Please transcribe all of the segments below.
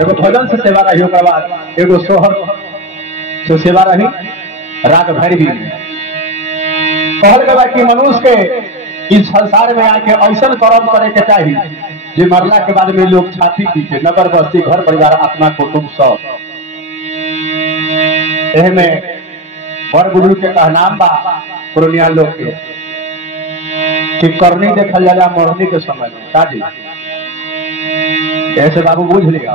एगो भजन से सेवा रही, ओकर बाद एगो सोहर से सेवा रही, राग भैरवी। कहल गया कि मनुष्य के इस संसार में आके ऐसा कर्म करे के चाहिए जे मरला के बाद में लोग छाती पीटे, नगर बस्ती घर परिवार आत्मा कुटुंब सब। एह में बड़ गुरु के कहनाम बा पुरनिया लोग के कि करनी देखल जाला मरनी के समय में काजी। ऐसे बाबू बुझ लिया।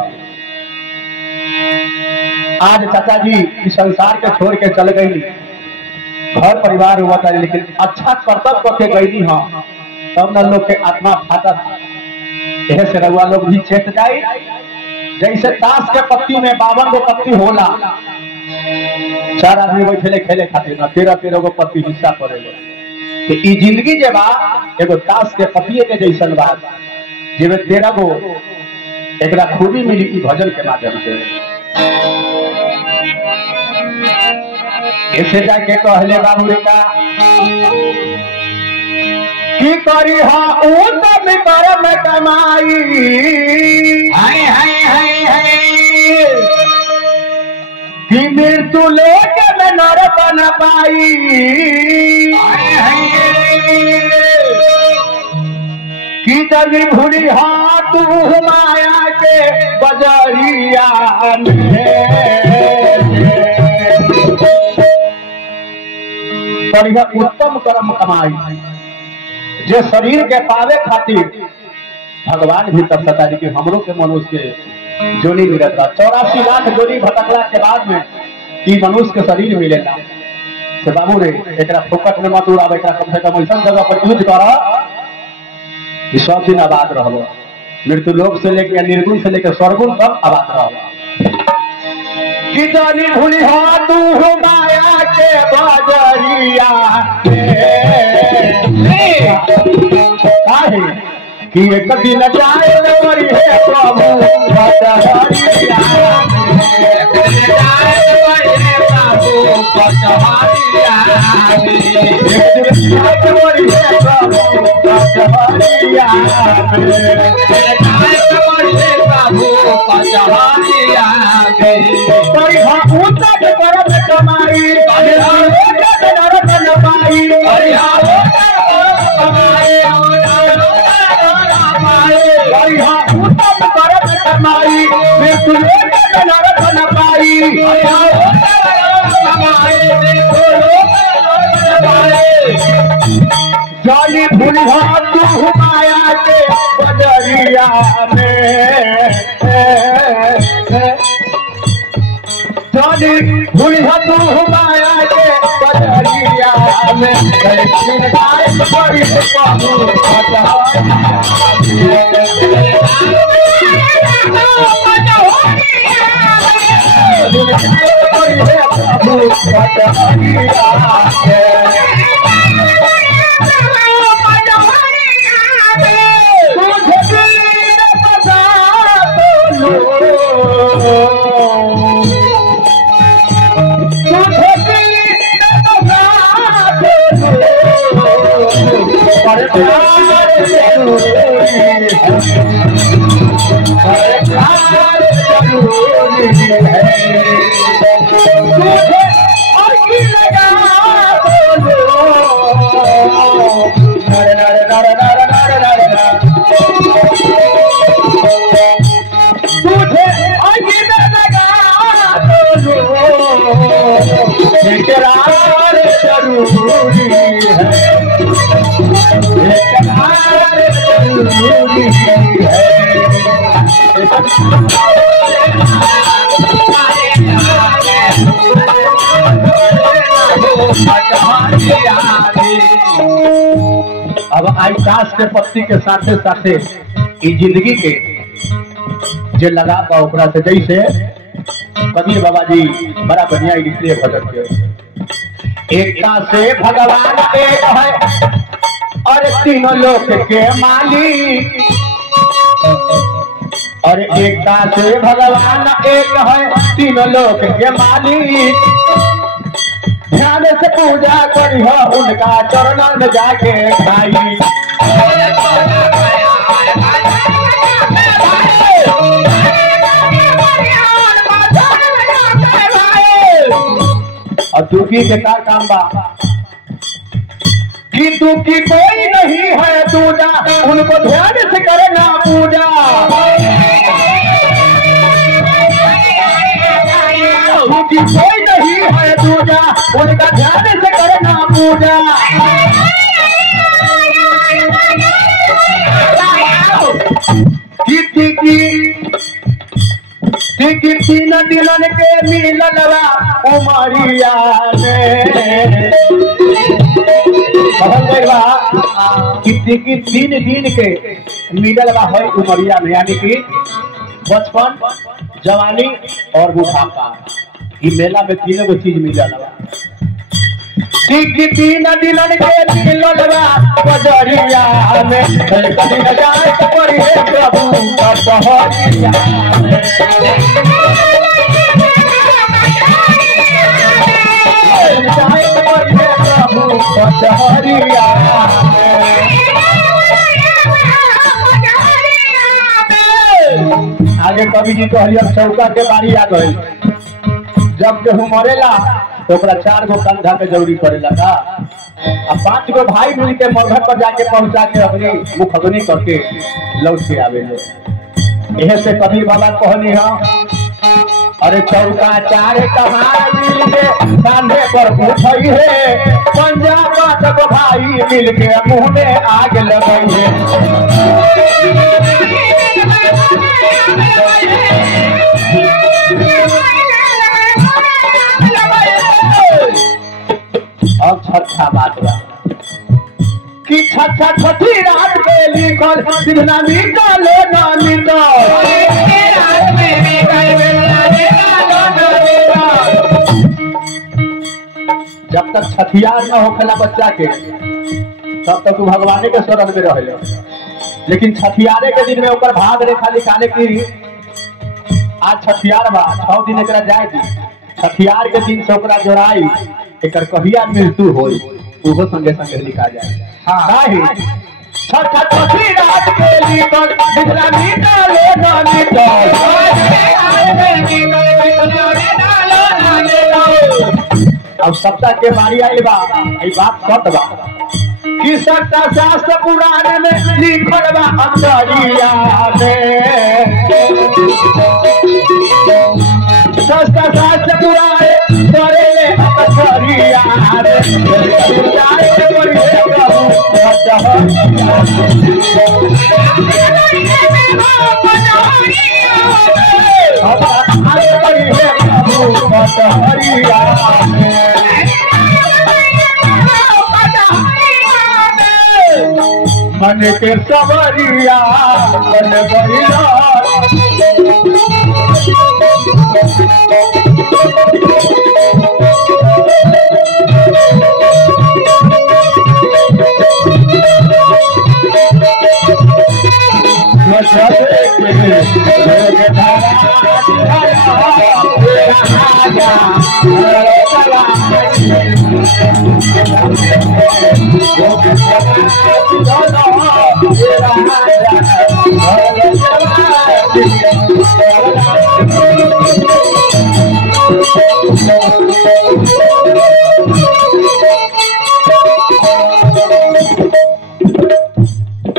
आज चाचा जी इस संसार के छोड़ के चल गई, घर परिवार हुआ था, लेकिन अच्छा कर्तव्य करके गई हाँ, तब न लोग के आत्मा फाटा। यह से रउआ लोग भी चेत जाए, जैसे ताश के पत्ती में 52 गो पत्ती होला, 4 आदमी बैठे खेले खातिर न 13 गो पत्ती हिस्सा पड़ेगा। तो ई जिंदगी जे बा एगो ताश के पत्तिये के जैसन बा, जेमे 13 गो एकरा खूबी मिली ई भजन के माध्यम से। ऐसे जाके कहले बाबू का की करी हा उत्तम कर्म कमाई, हाय हाय हाय हाय कि मृत्यु लेके मैं नरक न पाई, हाय हाय कि जब भूली हा तू माया के बजरिया बढ़िया उत्तम कर्म कमाई। जे शरीर के पावे खातिर भगवान भी तब सता कि हमरों के मनुष्य के जोनी मिलता। 84 लाख जोनी भटकला के बाद में ई मनुष्य के शरीर मिलेगा। से बाबू रे एकरा फोकट में मत उड़ावे, एकरा कम से कम ऐसा जगह पर यूज कर सब दिन आबाद रहो। मृत्यु लोक से लेके निर्गुण से लेकर स्वर्गुण तक आबाद रहो। कि जानी भूली हा तू माया के बजरिया कि एक दिन जाए मरी है प्रभु बजरिया, जानी भूलिया तू माया के बजरिया में, जानी भूलिया तू माया के बजरिया में, अब आई ताश के पत्ती के साथे साथे जिंदगी के जे लगा ओकरा से जैसे कबीर बाबा जी बड़ा बढ़िया इसलिए भजन के एकता से भगवान एक है और तीनों लोक के मालिक, और एकता से भगवान एक है तीनों लोक के मालिक। ध्यान से पूजा करी उनका चरणन में जाके भाई। और दुखी के का काम बा कि दुखी कोई नहीं है दूजा, उनको ध्यान से करना पूजा। दुखी कोई नहीं है दूजा, उनका ध्यान से करना पूजा। तीन दिलन के मिलनवा उमरिया कि 3 दिन के मिलनवा है उमरिया में, यानी कि बचपन, जवानी और बुढ़ापा। ये मेला में तीनों को चीज मिलनवा। 3 दिलन के मिलनवा बजरिया में, कभी न जाए तो पड़ी है प्रभु बहरिया में। आगे कवि जी कहली अब चौका के बारी आ गई। जब केहू मरेला तो 4 गो कंधा के जरूरी पड़ेला का। अब 5 गो भाई मिल के मरघट पर जाके पहुंचा के अपनी मुखगनी करके लौट के आवेले। यह से कबीर बाबा कहनी है अरे चौका 4 कहार मिल के कांधे पर उठई है, पंजाब सब भाई मिल के मुंह में आग लगई है। अब छठा बात बा कि छठी रात के लिखल बिना निकाले ना जब तक छठियार न होखेला बच्चा के तब तक तू भगवान के शरण में रहे। लेकिन छठियारे के दिन में ओकर भाग रेखा निकाले की आज छठियार बा 6 दिन एकरा जाए दी, छठियार के दिन से ओकरा जोड़ाई एकर कहिया मृत्यु होई उहो संगे संगे लिखा जाए। हाँ छठी रात के लिखल बिना निकाले ना अब सप्ताह के बारी आई बा। बात सत बा कि सत्ता शास्त्र पुराण में लिखल बा अंतरिया में। सस्ता शास्त्र पुराण करे अंतरिया मन के सवरिया मन बरिया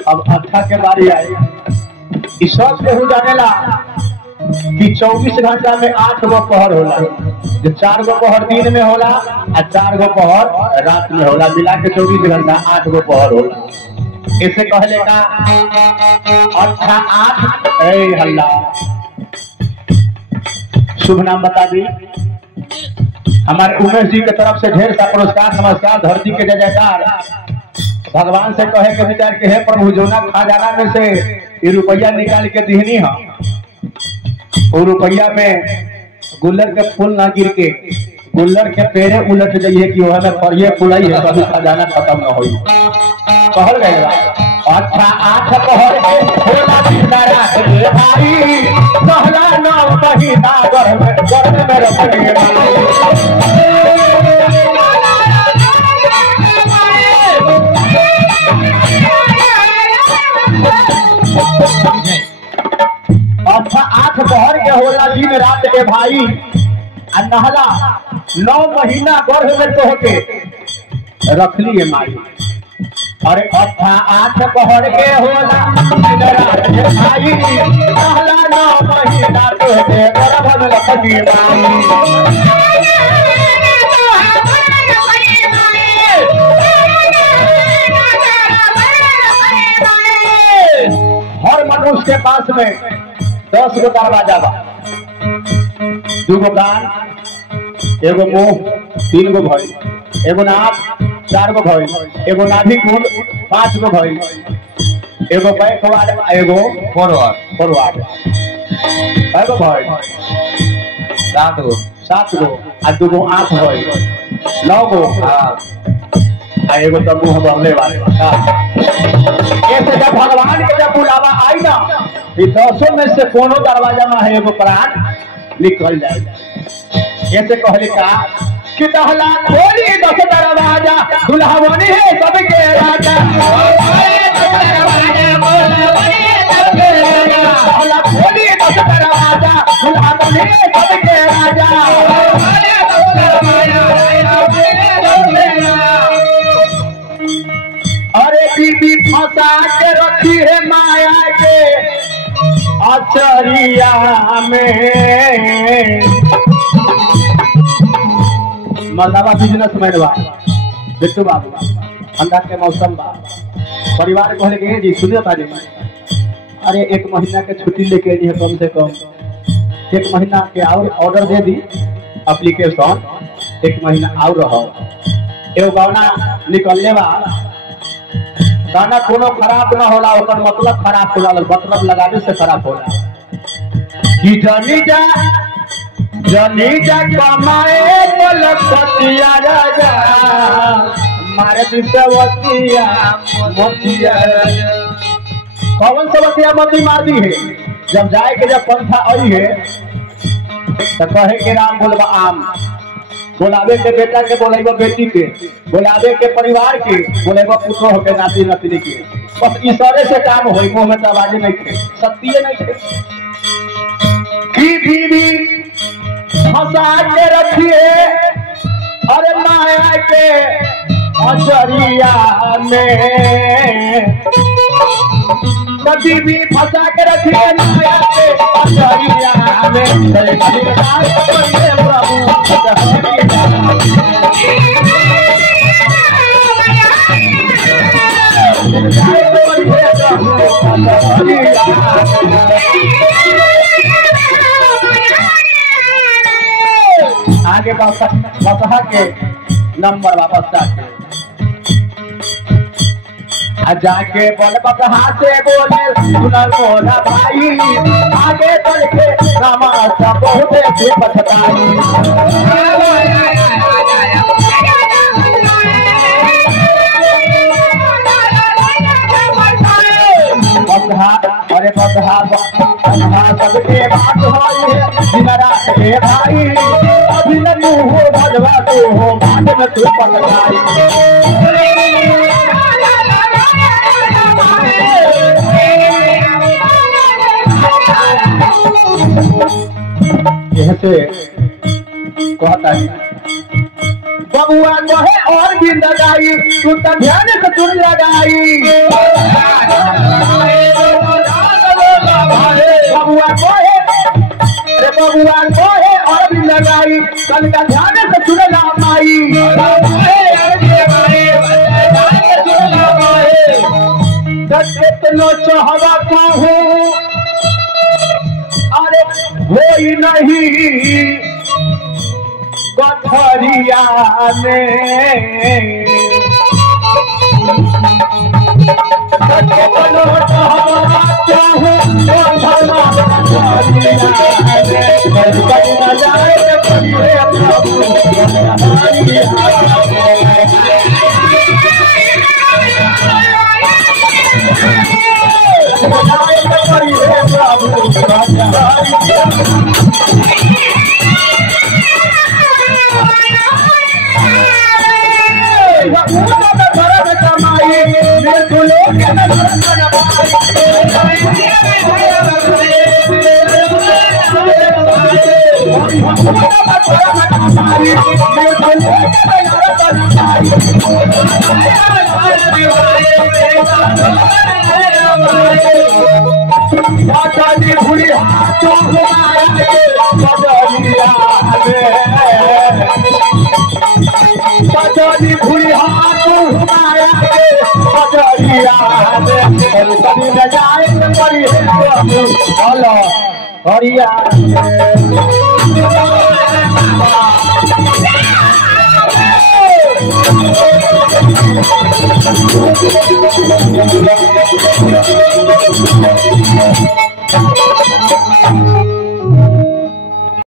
अब अच्छा के बारी आई। सब केहू जानेला कि 24 घंटा में 8 गो पहर होला, जो 4 गो पहर दिन में होला और 4 गो पहर रात में होला, मिला के 24 घंटा 8 गो पहर होला। इसे कहले का 8 हल्ला। शुभ नाम बता दी। हमारे उमेश जी की तरफ से ढेर सा पुरस्कार, नमस्कार, धरती के जय जयकार। भगवान से कहे के विचार के हे प्रभु जोना खजाना में से ये रुपया निकाल के दिहनी है, वो रुपया में गुल्लर के फूल ना गिर के गुल्लर के पेड़े उलट जाइए कि वह में फरिए फुलाई है कभी खजाना खत्म न होई कहल गया। अच्छा 8 पहर के होला बिनारा रे भाई कहला 9 महीना घर में रखने अच्छा 8 पहर के होला दिन रात के भाई आ नहला 9 महीना गर्भ में तो होके रखली है माई। अरे अच्छा 8 पहर के होला दिन रात के भाई नहला 9 महीना तो होके गर्भ में रखली माई। हर मनुष्य के पास में 10 गो दरवाजा बा, 2 गो कान, 1 गो मुंह, 3 गो भइल, 1 गो नाक, 4 गो भइल, 1 गो नाभि कुंड, 5 गो भइल, 1 गो बैकवार्ड, 1 गो फॉरवर्ड, कय गो भइल? 7 गो आ 2 गो आंख भइल, 9 गो आ 1 गो तो मुंह बहले वाले। ऐसे जब भगवान के जब बुलावा आई ना 10 में से कोनो दरवाजा में है 1 गो प्राण निकल जाए। ऐसे कहले का कि दहला खोली 10 दरवाजा दुल्हवनी है सबके राजा। दहला खोली 10 दरवाजा दुल्हवनी है सबके राजा। अरे बीबी फंसा के रखी है माया के अचरिया में। मलदावा बिजनेसमैन बा बिट्टू बाबू ठंडा के मौसम बा परिवार कहले के जी सुनियो ताजी अरे 1 महीना के छुट्टी लेके जी कम से कम 1 महीना के और ऑर्डर दे दी एप्लीकेशन 1 महीना और रहो। एगो गाना निकलने बा गाना कोनो खराब ना होला ओकर मतलब खराब होला मतलब लगाने से खराब होला कि जनी जा कमाए लखतिया राजा मारे दिसवतिया मोतिया कौन सबतिया मोती मार दी है। जब जाए के जब पंथा आई है तो कहे के राम बोलबा आम बोलावे के बेटा के बोलेबा बेटी के बोलावे के परिवार के बोलेबा पुत्र के नाती नतनी के बस इशारे से काम होई मुंह में आवाज नहीं थे सत्य नहीं थे की बीवी फंसा के रखिए अरे माया के अजरिया में कभी भी फंसा के रखिए माया के अजरिया में आगे बसहा के नंबर वापस जाके बोल बसहा से बोले सुनल मोला भाई आगे बढ़ के रामा सब बहुत पछताई। अरे बसहा सबके बात होई दिन रात के भाई अभी न हो भजवा तो हो बात में तू पकड़ाई। यह से कहता है बबुआ कहे और भी लगाई तू तो ध्यान से चुन लगाई। बबुआ कहे और भी लगाई कल का ध्यान से चुन माई। कितनो चाहवा कहूँ अरे होई नहीं कथरिया में चाहूँ हरिया